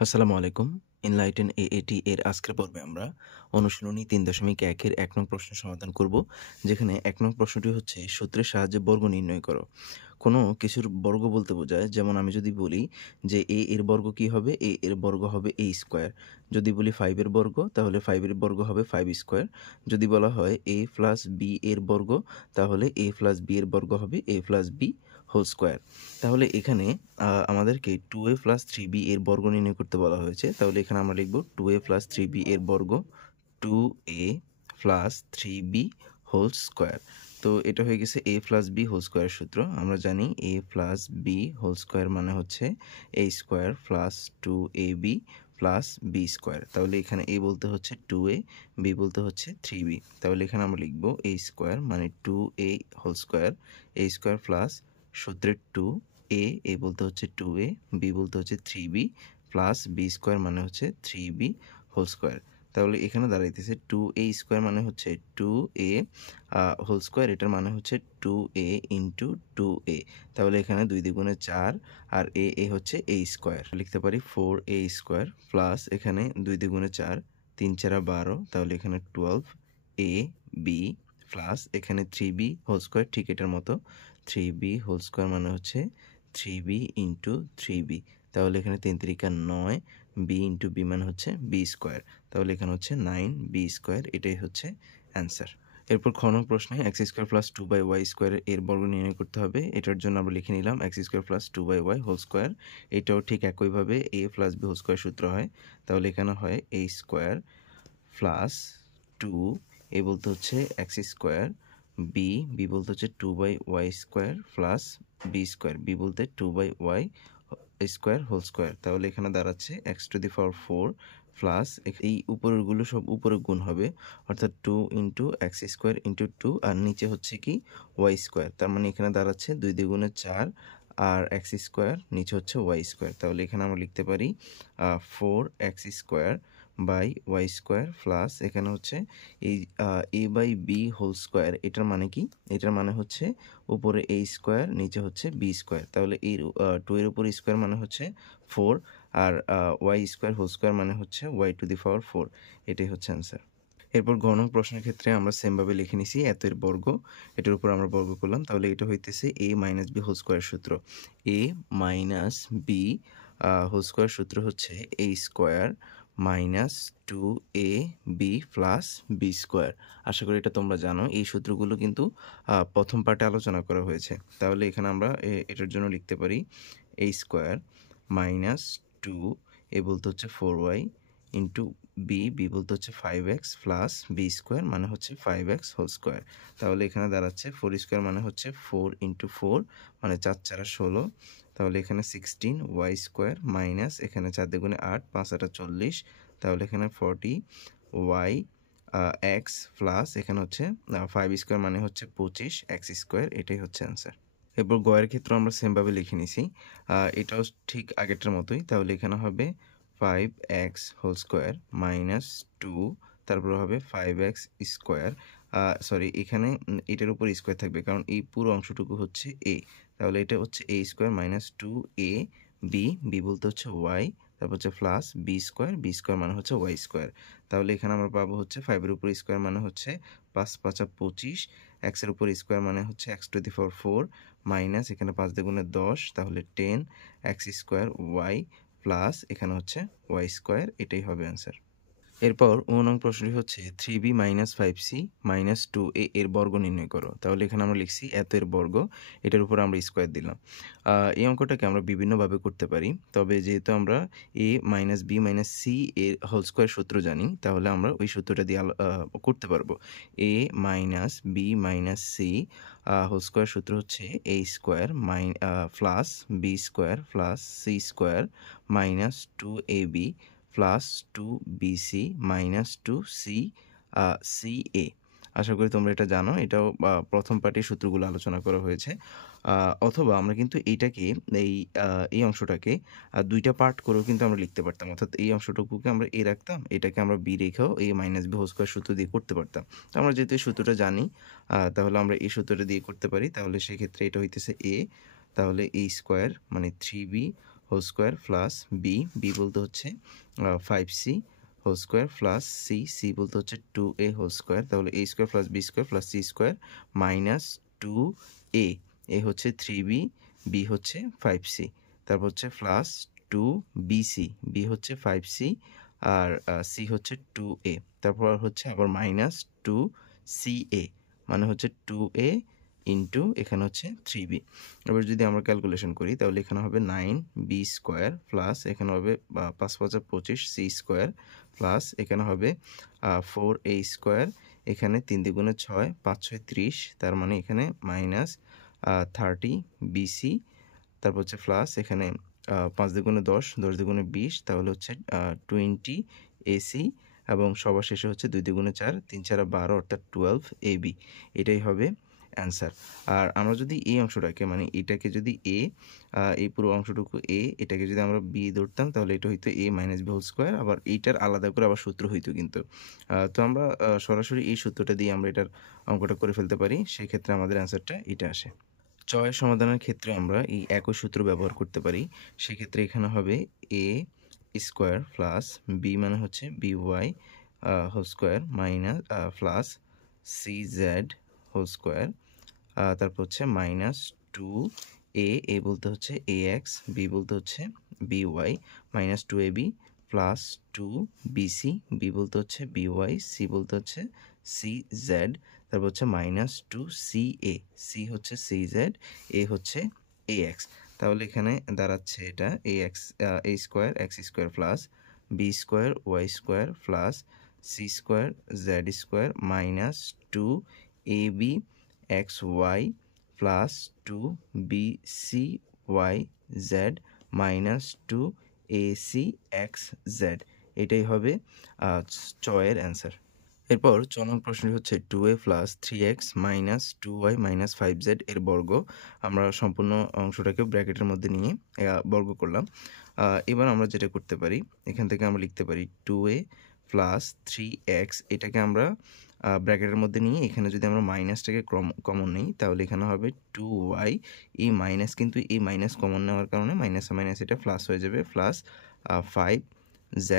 আসসালামু আলাইকুম। এনলাইটেন এএটি এর আজকের পর্বে আমরা অনুশীলনী ৩.১ এর ১ নং প্রশ্নের সমাধান করব। যেখানে ১ নং প্রশ্নটি হচ্ছে সূত্রের সাহায্যে বর্গ নির্ণয় করো। কোনো কিছুর বর্গ বলতে বোঝায়, যেমন আমি যদি বলি যে এর বর্গ কী হবে? এর বর্গ হবে a স্কয়ার। যদি বলি 5 এর বর্গ, তাহলে 5 এর বর্গ হবে 5 স্কয়ার। যদি বলা হয় a প্লাস b এর বর্গ, তাহলে a প্লাস b এর বর্গ হবে a plus b whole square. তাহলে এখানে আমাদেরকে 2a প্লাস 3b এর বর্গ নির্ণয় করতে বলা হয়েছে। তাহলে এখানে আমরা লিখব 2a প্লাস 3b এর বর্গ, 2a plus 3b whole square. তো এটা হয়ে গেছে a plus b whole square সূত্র। আমরা জানি a plus b whole square মানে হচ্ছে a square plus 2ab plus b square. তাহলে এখানে a বলতে হচ্ছে 2a, b বলতে হচ্ছে 3b। তাহলে এখানে আমরা লিখব a স্কয়ার মানে 2a whole square, a square plus সূত্রের 2a বলতে হচ্ছে 2a, b বলতে হচ্ছে 3b প্লাস b স্কয়ার মানে হচ্ছে 3b হোল স্কয়ার। তাহলে এখানে দাঁড়াইতেছে 2a স্কয়ার মানে হচ্ছে 2a হোল স্কয়ার, এটার মানে হচ্ছে 2a ইন্টু 2a। তাহলে এখানে 2 দ্বিগুণে 4 আর a হচ্ছে a স্কয়ার। লিখতে পারি 4a স্কয়ার প্লাস এখানে 2 দ্বিগুণে 4, 3 4 12, তাহলে এখানে 12ab প্লাস এখানে 3b হোল স্কয়ার, ঠিক এটার মতো 3b হোল স্কয়ার মানে হচ্ছে 3b ইন্টু 3b। তাহলে এখানে 3 3 9, b ইন্টু b মানে হচ্ছে b স্কয়ার। তাহলে এখানে হচ্ছে 9b স্কয়ার, এটাই হচ্ছে অ্যান্সার। এরপর খ নং প্রশ্নে x square plus 2y square এর বর্গ নির্ণয় করতে হবে। এটার জন্য আমরা লিখে নিলাম x square plus 2y whole square. এটাও ঠিক একইভাবে a plus b whole square সূত্র হয়। তাহলে এখানে হয় a স্কয়ার প্লাস 2, বলতে হচ্ছে x স্কয়ার, b বলতে হচ্ছে 2y square plus b square, b বলতে 2y স্কয়ার হোল স্কয়ার। তাহলে এখানে দাঁড়াচ্ছে x to the power 4 plus এই উপরেরগুলো সব উপরে গুণ হবে, অর্থাৎ 2 ইন্টু এক্স স্কোয়ার ইন্টু 2, আর নিচে হচ্ছে কি ওয়াই স্কোয়ার। তার মানে এখানে দাঁড়াচ্ছে 2 দ্বিগুণে 4 আর এক্স স্কোয়ার, নিচে হচ্ছে ওয়াই স্কোয়ার। তাহলে এখানে আমরা লিখতে পারি 4x square by y square plus এখানে হচ্ছে এই a by b whole square. এটার মানে কি? এটার মানে হচ্ছে উপরে a স্কোয়ার, নিচে হচ্ছে b স্কোয়ার। তাহলে এর 2 এর উপর স্কোয়ার মানে হচ্ছে 4, আর ওয়াই স্কোয়ার হোল স্কোয়ার মানে হচ্ছে ওয়াই টু দি পাওয়ার 4। এটাই হচ্ছে অ্যান্সার। এরপর গ নং প্রশ্নের ক্ষেত্রে আমরা সেমভাবে লিখে নিছি এত এর বর্গ, এটার উপর আমরা বর্গ করলাম। তাহলে এটা হইতেছে a minus b whole square সূত্র। a minus b whole square সূত্র হচ্ছে a square minus 2ab plus b square. আশা করি এটা তোমরা জানো। এই সূত্রগুলো কিন্তু প্রথম পার্টে আলোচনা করা হয়েছে। তাহলে এখানে আমরা এটার জন্য লিখতে পারি a স্কোয়ার মাইনাস 2, বলতে হচ্ছে 4y ইন্টু বি বলতে হচ্ছে 5x প্লাস বি স্কোয়ার মানে হচ্ছে 5x হোল স্কোয়ার। তাহলে এখানে দাঁড়াচ্ছে 4 স্কোয়ার মানে হচ্ছে 4 ইন্টু 4 মানে 4 4 16। তাহলে এখানে 16y স্কোয়ার মাইনাস এখানে 4 দুগুণে 8, 5 8 40। তাহলে এখানে 40y এক্স প্লাস এখানে হচ্ছে 5 স্কোয়ার মানে হচ্ছে 25x স্কোয়ার। এটাই হচ্ছে অ্যান্সার। এরপর গ এর ক্ষেত্রে আমরা সেমভাবে লিখে নিছি। এটাও ঠিক আগেরটার মতোই। তাহলে এখানে হবে 5x হোল স্কোয়ার মাইনাস 2, তারপর হবে 5x স্কোয়ার। সরি, এখানে এটার উপর স্কোয়ার থাকবে, কারণ এই পুরো অংশটুকু হচ্ছে a। তাহলে এটা হচ্ছে a square minus 2a B বলতে হচ্ছে y, তারপর হচ্ছে প্লাস বি স্কোয়ার মানে হচ্ছে ওয়াই স্কোয়ার। তাহলে এখানে আমরা পাবো হচ্ছে 5 এর উপর স্কোয়ার মানে হচ্ছে 5 5 25, x এর উপর স্কোয়ার মানে হচ্ছে x to the power 4 minus এখানে 5 দুগুণে 10, তাহলে 10x স্কোয়ার ওয়াই প্লাস এখানে হচ্ছে ওয়াই স্কোয়ার। এটাই হবে অ্যান্সার। এরপর নং প্রশ্নটি হচ্ছে 3b minus 5c minus 2a এর বর্গ নির্ণয় করো। তাহলে এখানে আমরা লিখছি এত এর বর্গ, এটার উপর আমরা স্কোয়ার দিলাম। এই অঙ্কটাকে আমরা বিভিন্নভাবে করতে পারি, তবে যেহেতু আমরা a minus b minus c এর হোল স্কোয়ার সূত্র জানি, তাহলে আমরা ওই সূত্রটা দিয়ে করতে পারবো। a minus b minus c whole square সূত্র হচ্ছে a square plus b square plus c square minus 2ab plus 2bc minus 2ca। আশা করি তোমরা এটা জানো। এটাও প্রথম পার্টির সূত্রগুলো আলোচনা করা হয়েছে। অথবা আমরা কিন্তু এইটাকে এই অংশটাকে দুইটা পার্ট করেও কিন্তু আমরা লিখতে পারতাম, অর্থাৎ এই অংশটুকুকে আমরা a রাখতাম, এটাকে আমরা b রেখেও a minus b whole square সূত্র দিয়ে করতে পারতাম। তো আমরা যেহেতু এই সূত্রটা জানি, তাহলে আমরা এই সূত্রটা দিয়ে করতে পারি। তাহলে সেক্ষেত্রে এটা হইতেছে a, তাহলে a স্কোয়ার মানে 3b whole square plus B বলতে হচ্ছে 5c whole square plus C বলতে হচ্ছে 2a হোল স্কোয়ার, তাহলে a square plus b square plus c square minus 2a হচ্ছে 3b, বি হচ্ছে 5c, তারপর হচ্ছে প্লাস 2bc, বি হচ্ছে 5c আর সি হচ্ছে 2a, তারপর হচ্ছে আবার মাইনাস 2ca মানে হচ্ছে 2a ইন্টু এখানে হচ্ছে 3b। এবার যদি আমরা ক্যালকুলেশন করি তাহলে এখানে হবে 9b স্কোয়ার প্লাস এখানে হবে 5 5 25 c স্কোয়ার প্লাস এখানে হবে 4a স্কোয়ার, এখানে 3 দ্বিগুণে 6 5 6 30, তার মানে এখানে মাইনাস 30bc, তারপর হচ্ছে প্লাস এখানে 5 দ্বিগুণে 10 10 দ্বিগুণে 20, তাহলে হচ্ছে 20ac এবং সবার শেষে হচ্ছে 2 দ্বিগুণে 4 3 4 12 অর্থাৎ 12ab। এটাই হবে অ্যান্সার। আর আমরা যদি এই অংশটাকে মানে এটাকে যদি এই পুরো অংশটুকু এটাকে যদি আমরা বি ধরতাম তাহলে এটা হইতো a minus b whole square, আবার এইটার আলাদা করে আবার সূত্র হইতো কিন্তু। তো আমরা সরাসরি এই সূত্রটা দিয়ে আমরা এটার অঙ্কটা করে ফেলতে পারি, সেই ক্ষেত্রে আমাদের অ্যান্সারটা এটা আসে। চয়ের সমাধানের ক্ষেত্রে আমরা এই একই সূত্র ব্যবহার করতে পারি, সেক্ষেত্রে এখানে হবে a স্কোয়ার প্লাস বি মানে হচ্ছে by whole square minus plus cz whole square, তারপর হচ্ছে মাইনাস 2a বলতে হচ্ছে ax, বি বলতে হচ্ছে by minus 2ab plus 2bc, B বলতে হচ্ছে by, সি বলতে হচ্ছে cz, তারপর হচ্ছে মাইনাস 2ca, সি হচ্ছে cz, এ হচ্ছে ax। তাহলে এখানে দাঁড়াচ্ছে এটা ax a square x square plus b square y square plus c square z square minus 2ab xy plus 2bcyz minus 2ac xz। এটাই হবে চয়ের অ্যান্সার। এরপর 4 নং প্রশ্নটি হচ্ছে 2a plus 3x minus 2y minus 5z এর বর্গ। আমরা সম্পূর্ণ অংশটাকে ব্র্যাকেটের মধ্যে নিয়ে বর্গ করলাম। এবার আমরা যেটা করতে পারি এখান থেকে আমরা লিখতে পারি 2a প্লাস 3x, এটাকে আমরা ব্র্যাকেটের মধ্যে নিয়ে এখানে যদি আমরা মাইনাসটাকে কমন নিই তাহলে এখানে হবে 2y, এই মাইনাস কিন্তু এই মাইনাস কমন নেওয়ার কারণে মাইনাসে মাইনাস এটা প্লাস হয়ে যাবে প্লাস 5z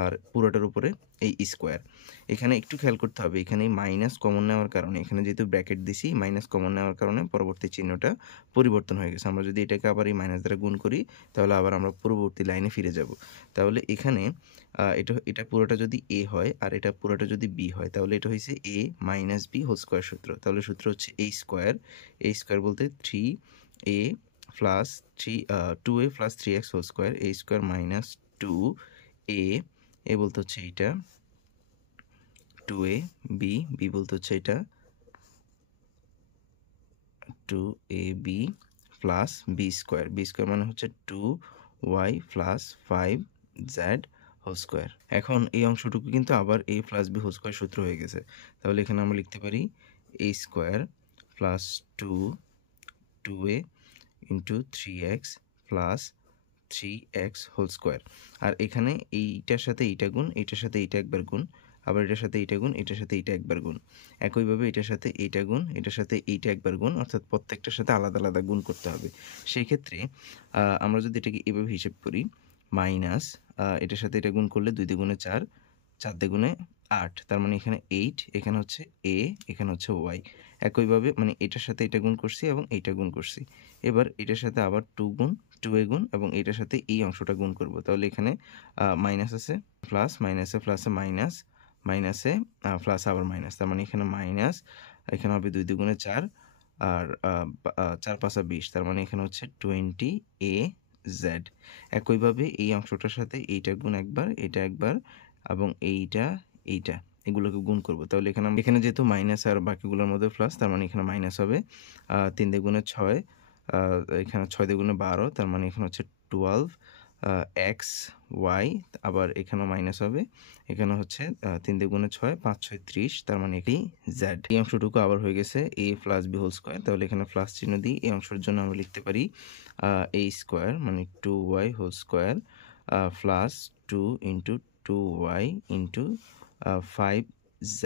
আর পুরোটার উপরে এই স্কোয়ার। এখানে একটু খেয়াল করতে হবে এখানে মাইনাস কমন নেওয়ার কারণে এখানে যেহেতু ব্র্যাকেট দিছি মাইনাস কমন নেওয়ার কারণে পরবর্তী চিহ্নটা পরিবর্তন হয়ে গেছে। আমরা যদি এটাকে আবার এই মাইনাস দ্বারা গুণ করি তাহলে আবার আমরা পূর্ববর্তী লাইনে ফিরে যাব। তাহলে এখানে এটা পুরোটা যদি a হয় আর এটা পুরোটা যদি b হয় তাহলে এটা হয়েছে a minus b whole square সূত্র। তাহলে সূত্র হচ্ছে a স্কোয়ার বলতে 3a plus 2a plus 3x whole square, a square minus 2a বলতে হচ্ছে এইটা 2a, বি বলতে হচ্ছে এটা 2ab প্লাস বি স্কোয়ার মানে হচ্ছে 2y plus 5z whole square. এখন এই অংশটুকু কিন্তু আবার a plus B whole square সূত্র হয়ে গেছে, তাহলে এখানে আমরা লিখতে পারি a square plus 2a into 3x plus 3x whole square. আর এখানে এইটার সাথে এইটা গুণ, এইটার সাথে এইটা একবার গুণ, আবার এটার সাথে এইটা গুণ, এটার সাথে এইটা একবার গুণ, একইভাবে এটার সাথে এইটা গুণ, এটার সাথে এইটা একবার গুণ, অর্থাৎ প্রত্যেকটার সাথে আলাদা আলাদা গুণ করতে হবে। সেই ক্ষেত্রে আমরা যদি এটাকে এভাবে হিসেব করি মাইনাস এটার সাথে এটা গুণ করলে 2 দ্বিগুণে 4 4 দ্বিগুণে 8, তার মানে এখানে 8, এখানে হচ্ছে a, এখানে হচ্ছে y। একইভাবে মানে এটার সাথে এটা গুণ করছি এবং এইটা গুণ করছি, এবার এটার সাথে আবার 2a গুণ এবং এটার সাথে এই অংশটা গুণ করব। তাহলে এখানে মাইনাস আছে প্লাস, মাইনাসে প্লাসে মাইনাস, মাইনাসে প্লাস আবার মাইনাস, তার মানে এখানে মাইনাস, এখানে হবে 2 দ্বিগুণে 4 আর 4 5 20, তার মানে এখানে হচ্ছে 20az। একইভাবে এই অংশটার সাথে এইটা গুণ একবার, এটা একবার এবং এইটা এগুলোকে গুণ করব। তাহলে এখানে যেহেতু মাইনাস আর বাকিগুলোর মধ্যে প্লাস, তার মানে এখানে মাইনাস হবে 3 দ্বিগুণে 6, এখানে 6 দ্বিগুণে 12, তার মানে এখানে হচ্ছে 12 xy, আবার এখানেও মাইনাস হবে, এখানে হচ্ছে 3 দ্বিগুণে 6 5 6 30, তার মানে কি z। এই অংশটুকু আবার হয়ে গেছে a plus b whole square, তাহলে এখানে প্লাস চিহ্ন দিই, এই অংশের জন্য আমরা লিখতে পারি a স্কোয়ার মানে 2y whole square plus 2 into 2y into 5z,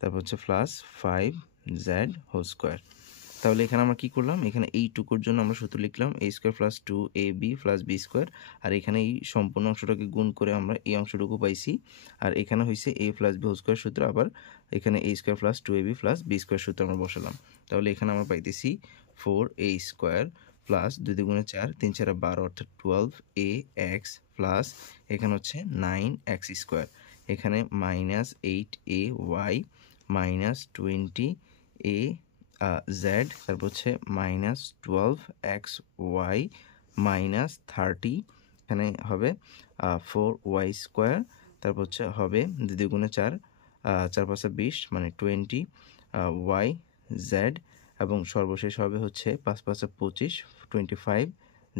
তারপর হচ্ছে প্লাস 5z হোল স্কোয়ার। তাহলে এখানে আমরা কি করলাম, এখানে এইটুকুর জন্য আমরা সূত্র লিখলাম a square plus 2ab plus b square, আর এখানে এই সম্পূর্ণ অংশটাকে গুণ করে আমরা এই অংশটুকু পাইছি, আর এখানে হয়েছে a plus b whole square সূত্র, আবার এখানে a square plus 2ab plus b square সূত্র আমরা বসালাম। তাহলে এখানে আমরা পাইতেছি 4a স্কয়ার প্লাস 2 দুগুণে 4, 3 4 12 অর্থাৎ 12ax প্লাস এখানে হচ্ছে 9x স্কয়ার, এখানে minus 8ay minus 20a Z, তারপর হচ্ছে মাইনাস 12xy মাইনাস 30, এখানে হবে 4y স্কোয়ার, তারপর হচ্ছে হবে 2 দুগুণে 4, 4 5 20 মানে 20 y জেড, এবং সর্বশেষ হবে হচ্ছে 5 5 25 25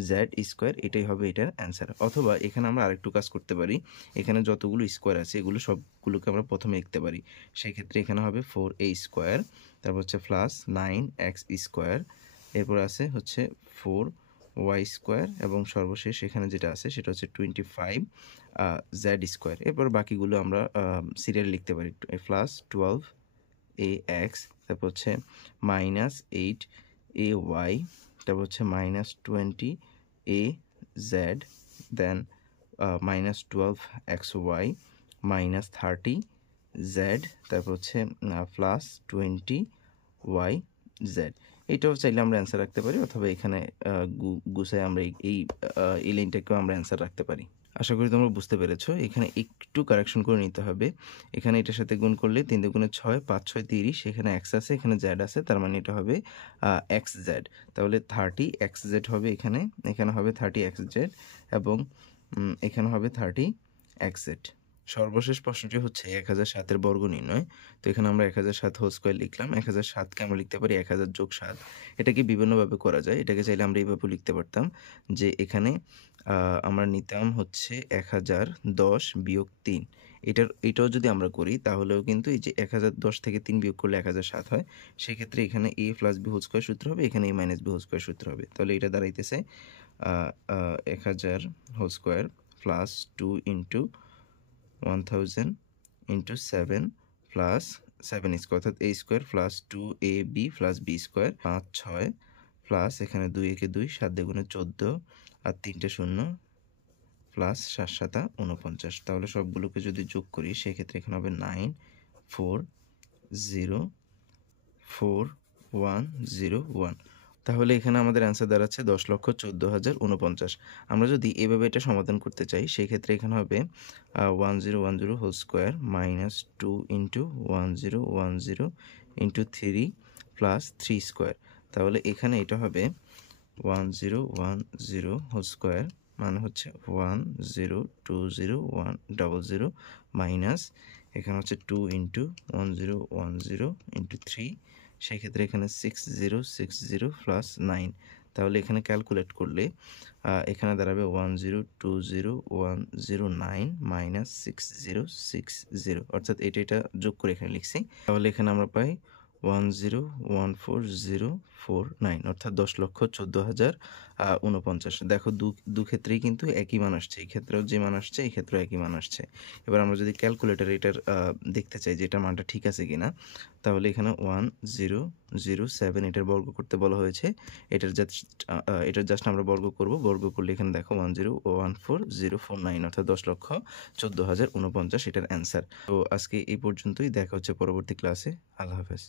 জেড স্কোয়ার। এটাই হবে এটার অ্যান্সার। অথবা এখানে আমরা আরেকটু কাজ করতে পারি, এখানে যতগুলো স্কোয়ার আছে এগুলো সবগুলোকে আমরা প্রথমে লিখতে পারি। সেক্ষেত্রে এখানে হবে 4a স্কোয়ার, তারপর হচ্ছে প্লাস 9x স্কোয়ার, এরপর আছে হচ্ছে 4y স্কোয়ার, এবং সর্বশেষ এখানে যেটা আছে সেটা হচ্ছে 25 জেড স্কোয়ার। এরপর বাকিগুলো আমরা সিরিয়াল লিখতে পারি, প্লাস 12ax, তারপর হচ্ছে মাইনাস 8ay, তারপর হচ্ছে minus 20az, than minus 12xy minus 30z, তারপর হচ্ছে প্লাস 20yz। এইটাও চাইলে আমরা অ্যান্সার রাখতে পারি, অথবা এখানে গুছায় আমরা এই লাইনটাকেও আমরা অ্যান্সার রাখতে পারি। আশা করি তোমরা বুঝতে পেরেছো। এখানে একটু কারেকশন করে নিতে হবে। এখানে এটার সাথে গুণ করলে 3 দুগুণে 6, 5 6 30, এখানে x আছে, এখানে z আছে, তার মানে এটা হবে xz। তাহলে 30xz হবে এখানে, এখানে হবে 30xz, এবং এখানে হবে 30xz। সর্বশেষ প্রশ্নটি হচ্ছে 1007 এর বর্গ নির্ণয়। তো এখানে আমরা 1007 হোল স্কয়ার লিখলাম। 1007কে আমরা লিখতে পারি 1000 যোগ 7। এটাকে বিভিন্নভাবে করা যায়। এটাকে চাইলে আমরা এইভাবে লিখতে পারতাম যে এখানে আমরা নিতাম হচ্ছে 1010 বিয়োগ 3। এটাও যদি আমরা করি তাহলেও কিন্তু এই যে 1010 থেকে 3 বিয়োগ করলে 1007 হয়। সেক্ষেত্রে এখানে a plus b whole square সূত্র হবে, এখানে a minus b whole square সূত্র হবে। তাহলে এটা দাঁড়াইতেছে 1000 whole square plus 2 into 1000 into 7 plus 7 square, অর্থাৎ a square plus 2ab plus b square, 5 6 plus এখানে 2 একে 2, 7 দুগুণে 14, আর 3টে 0 প্লাস 7 7 49। তাহলে সবগুলোকে যদি যোগ করি সেক্ষেত্রে এখানে হবে 9 4 0 4 1 0 1। তাহলে এখানে আমাদের অ্যান্সার দাঁড়াচ্ছে 10,14,049। আমরা যদি এভাবে এটা সমাধান করতে চাই সেক্ষেত্রে এখানে হবে 1010 whole square minus 2 into 1010 into 3 plus 3 square. তাহলে এখানে এটা হবে 1010 হোল স্কোয়ার মানে হচ্ছে 1020 মাইনাস এখানে হচ্ছে 2 ইন্টু 1010 ইন্টু 3, সেক্ষেত্রে এখানে 6060 প্লাস 9। তাহলে এখানে ক্যালকুলেট করলে এখানে দাঁড়াবে 1020109 মাইনাস 6060, অর্থাৎ এটা যোগ করে এখানে লিখছি। তাহলে এখানে আমরা পাই 1014049, অর্থাৎ 10,14,049। দেখো দু ক্ষেত্রেই কিন্তু একই মান আসছে, এই ক্ষেত্রেও যে মান আসছে এই ক্ষেত্রেও একই মান আসছে। এবার আমরা যদি ক্যালকুলেটার এটার দেখতে চাই যে এটা মানটা ঠিক আছে কিনা, তাহলে এখানে 1007 এটার বর্গ করতে বলা হয়েছে। এটার জাস্ট আমরা বর্গ করব, বর্গ করলে এখানে দেখো 1014049, অর্থাৎ 10,14,049 এটার অ্যান্সার। তো আজকে এই পর্যন্তই, দেখা হচ্ছে পরবর্তী ক্লাসে। আল্লাহ হাফেজ।